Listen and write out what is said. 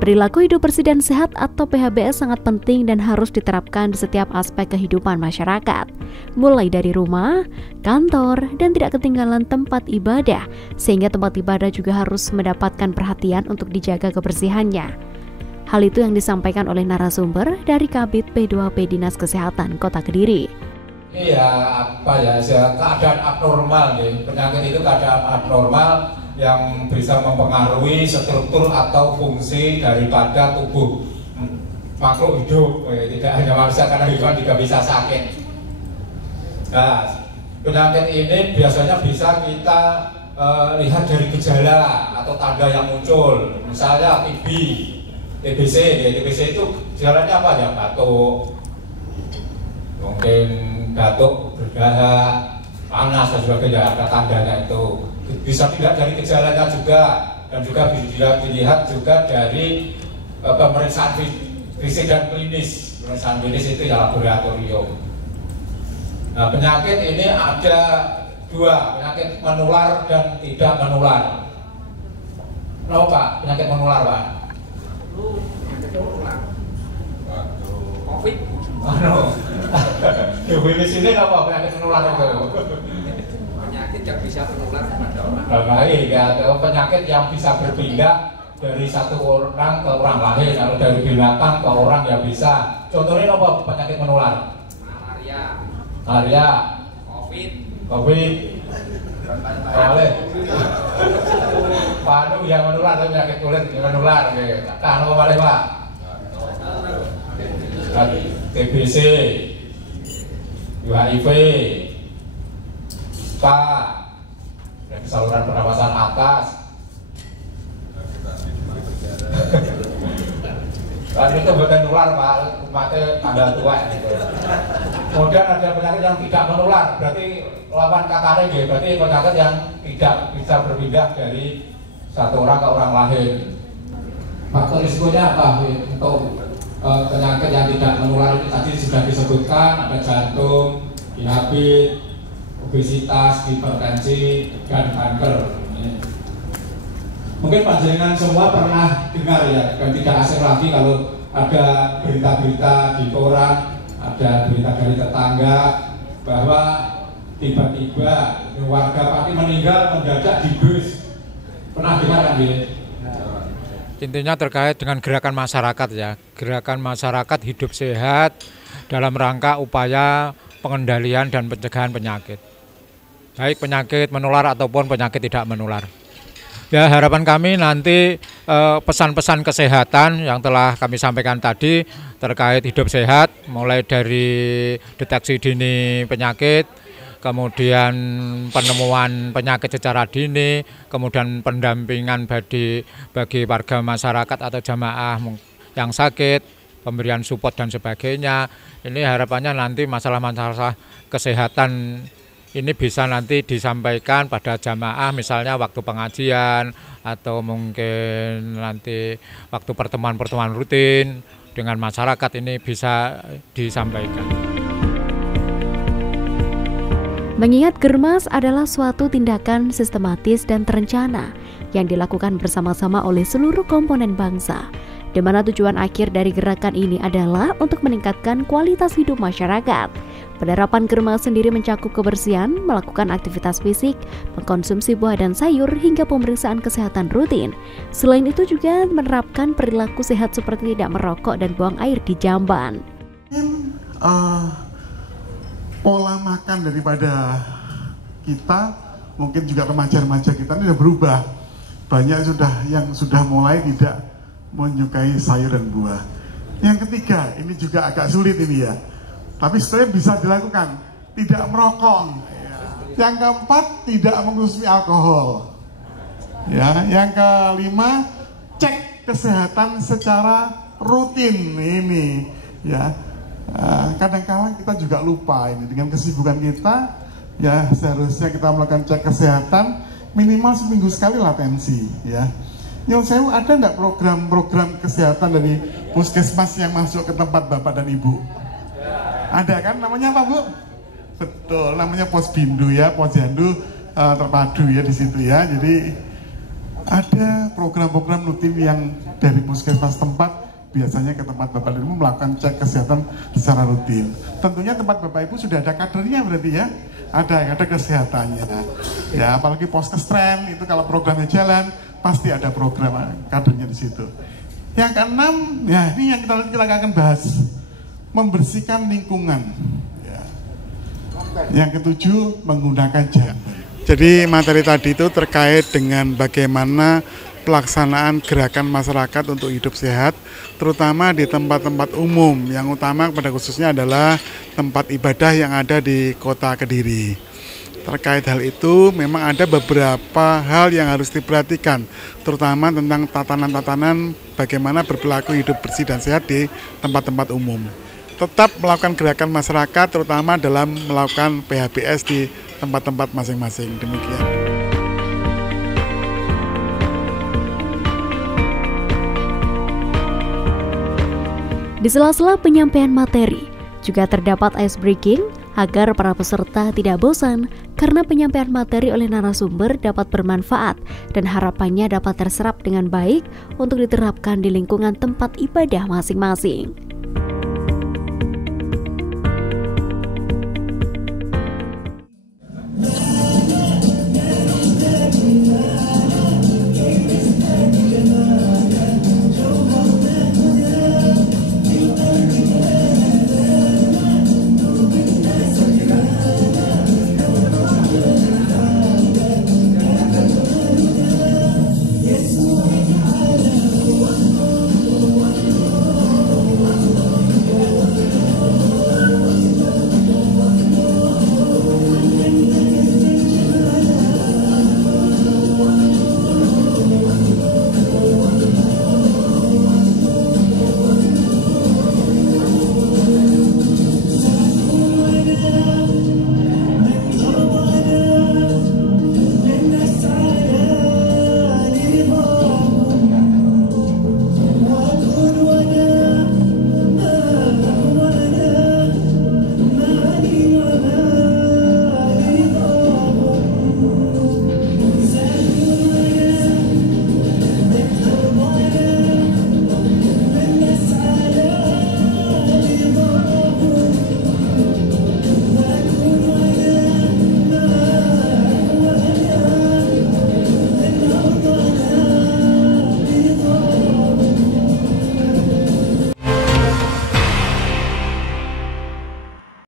Perilaku hidup bersih dan sehat atau PHBS sangat penting dan harus diterapkan di setiap aspek kehidupan masyarakat, mulai dari rumah, kantor, dan tidak ketinggalan tempat ibadah, sehingga tempat ibadah juga harus mendapatkan perhatian untuk dijaga kebersihannya. Hal itu yang disampaikan oleh narasumber dari Kabid P2P Dinas Kesehatan Kota Kediri. Ini keadaan abnormal nih. Penyakit itu keadaan abnormal yang bisa mempengaruhi struktur atau fungsi daripada tubuh makhluk hidup, tidak hanya manusia, karena hewan juga bisa sakit. Nah, penyakit ini biasanya bisa kita lihat dari gejala atau tanda yang muncul, misalnya TB, TBC. TBC itu gejalanya apa ya? Batuk, mungkin batuk berdahak, panas dan sebagainya, ada tandanya itu. Bisa dilihat dari gejalanya juga, dan juga bisa dilihat juga dari pemeriksaan fisik dan klinis. Pemeriksaan klinis itu ya laboratorium. Nah, penyakit ini ada dua, penyakit menular dan tidak menular. Kenapa Pak? Penyakit menular Pak? Penyakit menular. Covid. Di sini apa penyakit menular itu? Penyakit yang bisa menular kepada orang. Baik, ya, penyakit yang bisa berpindah dari satu orang ke orang lain, atau dari binatang ke orang yang bisa. Contohnya apa penyakit menular? Malaria, COVID. Boleh. Panu yang menular, penyakit kulit yang menular. Kan apa boleh Pak? TBC, HIV, dari saluran pernapasan atas. Kan itu bukan nular Pak, umatnya tanda tua gitu. Kemudian ada penyakit yang tidak menular, berarti lawan katanya gitu, berarti penyakit yang tidak bisa berpindah dari satu orang ke orang lain. Faktor risikonya apa untuk penyakit yang tidak menular itu tadi sudah disebutkan, ada jantung, diabetes, obesitas, hipertensi, dan kanker. Mungkin panjenengan semua pernah dengar ya, dan tidak asing lagi kalau ada berita-berita di koran, ada berita dari tetangga bahwa tiba-tiba warga Pati meninggal mendadak di bus. Pernah dengar kan ya? Intinya terkait dengan gerakan masyarakat ya, gerakan masyarakat hidup sehat dalam rangka upaya pengendalian dan pencegahan penyakit, baik penyakit menular ataupun penyakit tidak menular. Ya, harapan kami nanti pesan-pesan kesehatan yang telah kami sampaikan tadi terkait hidup sehat, mulai dari deteksi dini penyakit, kemudian penemuan penyakit secara dini, kemudian pendampingan bagi warga masyarakat atau jamaah yang sakit, pemberian support dan sebagainya. Ini harapannya nanti masalah-masalah kesehatan ini bisa nanti disampaikan pada jamaah, misalnya waktu pengajian atau mungkin nanti waktu pertemuan-pertemuan rutin dengan masyarakat, ini bisa disampaikan. Mengingat germas adalah suatu tindakan sistematis dan terencana yang dilakukan bersama-sama oleh seluruh komponen bangsa, di mana tujuan akhir dari gerakan ini adalah untuk meningkatkan kualitas hidup masyarakat. Penerapan germas sendiri mencakup kebersihan, melakukan aktivitas fisik, mengkonsumsi buah dan sayur, hingga pemeriksaan kesehatan rutin. Selain itu juga menerapkan perilaku sehat seperti tidak merokok dan buang air di jamban. Pola makan daripada kita, mungkin juga remaja-remaja kita ini sudah berubah. Banyak yang sudah mulai tidak menyukai sayur dan buah. Yang ketiga, ini juga agak sulit ini ya, tapi sebenarnya bisa dilakukan, tidak merokok. Yang keempat, tidak mengkonsumsi alkohol. Ya, yang kelima, cek kesehatan secara rutin ini. Ya, kadang-kadang kita juga lupa ini dengan kesibukan kita. Ya, seharusnya kita melakukan cek kesehatan minimal seminggu sekali latensi. Ya. Nyun sewu, ada nggak program-program kesehatan dari puskesmas yang masuk ke tempat Bapak dan Ibu? Ada kan, namanya apa Bu? Betul, namanya Posbindu ya, Posyandu terpadu ya di situ ya. Jadi Ada program-program rutin yang dari puskesmas tempat biasanya ke tempat Bapak Ibu melakukan cek kesehatan secara rutin. Tentunya tempat Bapak Ibu sudah ada kadernya berarti ya, ada kesehatannya. Ya apalagi Poskestren itu kalau programnya jalan pasti ada program kadernya di situ. Yang keenam, ya ini yang kita akan bahas, membersihkan lingkungan. Ya. Yang ketujuh, menggunakan jamban. Jadi materi tadi itu terkait dengan bagaimana pelaksanaan gerakan masyarakat untuk hidup sehat, terutama di tempat-tempat umum, yang utama pada khususnya adalah tempat ibadah yang ada di Kota Kediri. Terkait hal itu memang ada beberapa hal yang harus diperhatikan, terutama tentang tatanan-tatanan bagaimana berperilaku hidup bersih dan sehat di tempat-tempat umum. Tetap melakukan gerakan masyarakat, terutama dalam melakukan PHBS di tempat-tempat masing-masing. Demikian. Di sela-sela penyampaian materi, juga terdapat ice breaking agar para peserta tidak bosan karena penyampaian materi oleh narasumber dapat bermanfaat dan harapannya dapat terserap dengan baik untuk diterapkan di lingkungan tempat ibadah masing-masing.